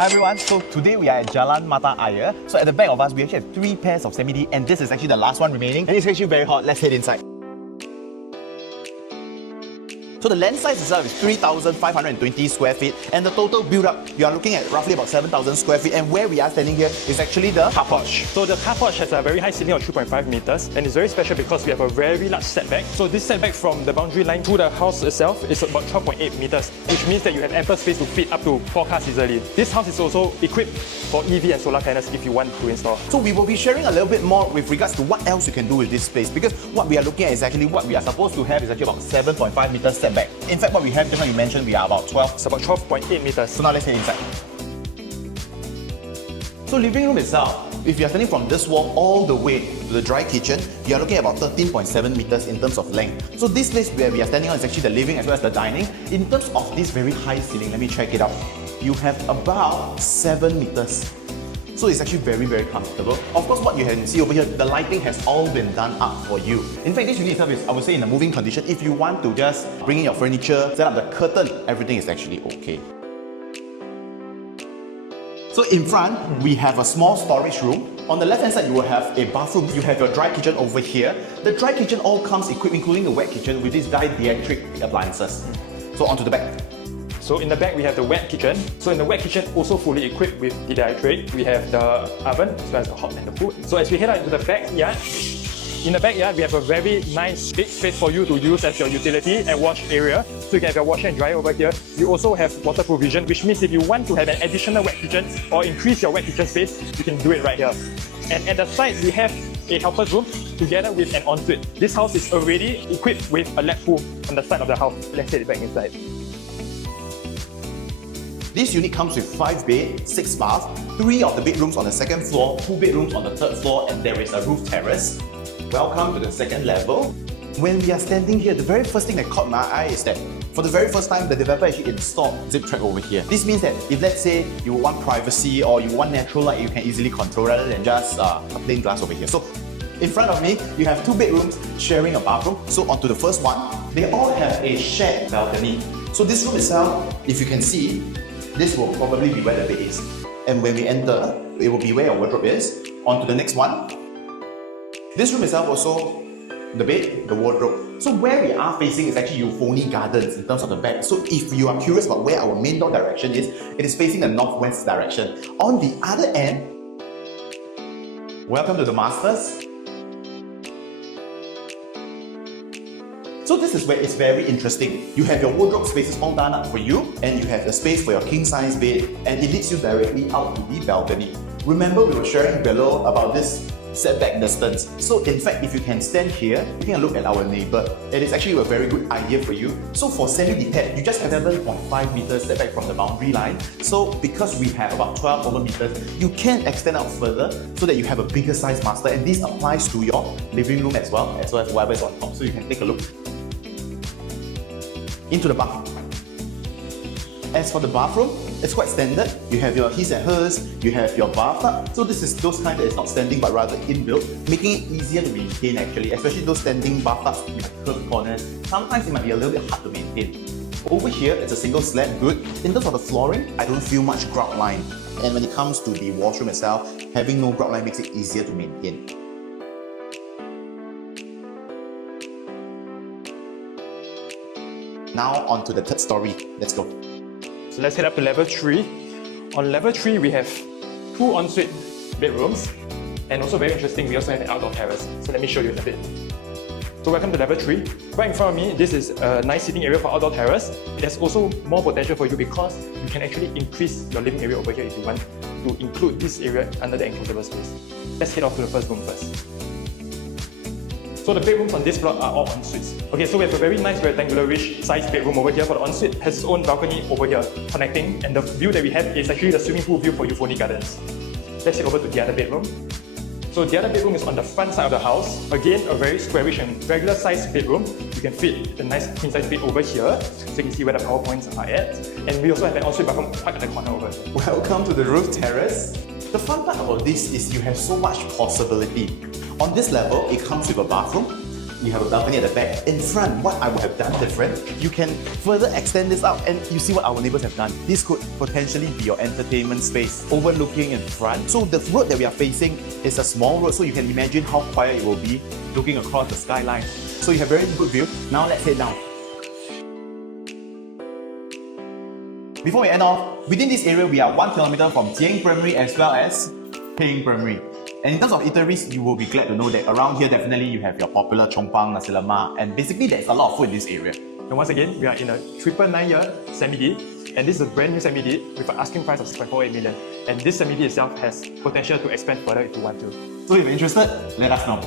Hi everyone, so today we are at Jalan Mata Ayer. So at the back of us, we actually have 3 pairs of semi-D and this is actually the last one remaining. And it's actually very hot, let's head inside. So the land size itself is 3,520 square feet and the total build up, you are looking at roughly about 7,000 square feet, and where we are standing here is actually the car porch. So the car porch has a very high ceiling of 3.5 meters and it's very special because we have a very large setback. So this setback from the boundary line to the house itself is about 12.8 meters, which means that you have ample space to fit up to 4 cars easily. This house is also equipped for EV and solar panels if you want to install. So we will be sharing a little bit more with regards to what else you can do with this space, because what we are looking at is actually what we are supposed to have is actually about 7.5 meters setback. In fact, what we have just now you mentioned we are about 12. It's about 12.8 meters. So now let's head inside. So living room itself, if you are standing from this wall all the way to the dry kitchen, you are looking at about 13.7 meters in terms of length. So this place where we are standing on is actually the living as well as the dining. In terms of this very high ceiling, let me check it out. You have about 7 meters. So it's actually very comfortable. Of course, what you can see over here, the lighting has all been done up for you. In fact, this unit itself is, I would say, in a moving condition. If you want to just bring in your furniture, set up the curtain, everything is actually okay. So in front, we have a small storage room. On the left hand side, you will have a bathroom. You have your dry kitchen over here. The dry kitchen all comes equipped, including the wet kitchen, with these dielectric appliances. So onto the back. So in the back we have the wet kitchen. So in the wet kitchen, also fully equipped with the dielectric. We have the oven as well as the hot and the food. So as we head out into the backyard, in the backyard we have a very nice big space for you to use as your utility and wash area. So you can have your washer and dryer over here. You also have water provision, which means if you want to have an additional wet kitchen or increase your wet kitchen space, you can do it right here. And at the side we have a helper's room together with an ensuite. This house is already equipped with a lap pool on the side of the house. Let's head back inside. This unit comes with 5 beds, 6 baths, 3 of the bedrooms on the 2nd floor, 2 bedrooms on the 3rd floor, and there is a roof terrace. Welcome to the 2nd level. When we are standing here, the very first thing that caught my eye is that for the very first time, the developer actually installed zip track over here. This means that if let's say you want privacy or you want natural light, you can easily control rather than just a plain glass over here. So in front of me, you have 2 bedrooms sharing a bathroom. So onto the first one, they all have a shared balcony. So this room itself, if you can see, this will probably be where the bed is. And when we enter, it will be where your wardrobe is. On to the next one. This room itself also, the bed, the wardrobe. So where we are facing is actually Euphony Gardens in terms of the back. So if you are curious about where our main door direction is, it is facing the northwest direction. On the other end, welcome to the masters. So this is where it's very interesting. You have your wardrobe spaces all done up for you, and you have the space for your king-size bed, and it leads you directly out to the balcony. Remember, we were sharing below about this setback distance. So in fact, if you can stand here, taking a look at our neighbor, it is actually a very good idea for you. So for semi-detached, you just have 7.5 meters setback from the boundary line. So because we have about 12 over meters, you can extend out further so that you have a bigger size master, and this applies to your living room as well as whatever is on top. So you can take a look into the bathroom. As for the bathroom, it's quite standard. You have your his and hers, you have your bathtub. So this is those kind that is not standing but rather inbuilt, making it easier to maintain actually, especially those standing bathtubs with curved corners. Sometimes it might be a little bit hard to maintain. Over here, it's a single slab, good. In terms of the flooring, I don't feel much grout line. And when it comes to the washroom itself, having no grout line makes it easier to maintain. Now on to the 3rd story. Let's go. So let's head up to level 3. On level 3, we have 2 ensuite bedrooms. And also very interesting, we also have an outdoor terrace. So let me show you in a bit. So welcome to level 3. Right in front of me, this is a nice sitting area for outdoor terrace. There's also more potential for you because you can actually increase your living area over here if you want to include this area under the enclosable space. Let's head off to the first room first. So the bedrooms on this block are all ensuites. Okay, so we have a very nice rectangular-ish sized bedroom over here for the ensuite. Has its own balcony over here connecting, and the view that we have is actually the swimming pool view for Euphony Gardens. Let's head over to the other bedroom. So the other bedroom is on the front side of the house. Again, a very squarish and regular sized bedroom. You can fit the nice queen size bed over here, so you can see where the power points are at. And we also have an ensuite bathroom right at the corner over here. Welcome to the roof terrace. The fun part about this is you have so much possibility. On this level, it comes with a bathroom. You have a balcony at the back. In front, what I would have done different, you can further extend this out and you see what our neighbors have done. This could potentially be your entertainment space, overlooking in front. So the road that we are facing is a small road, so you can imagine how quiet it will be looking across the skyline. So you have very good view. Now let's head down. Before we end off, within this area we are 1 kilometer from Jieng Primary as well as Ping Primary. And in terms of eateries, you will be glad to know that around here definitely you have your popular Chong Pang, Nasi Lemak, and basically there's a lot of food in this area. And once again, we are in a 999-year semi-det, and this is a brand new semi-det with an asking price of 6.48 million. And this semi-det itself has potential to expand further if you want to. So if you're interested, let us know.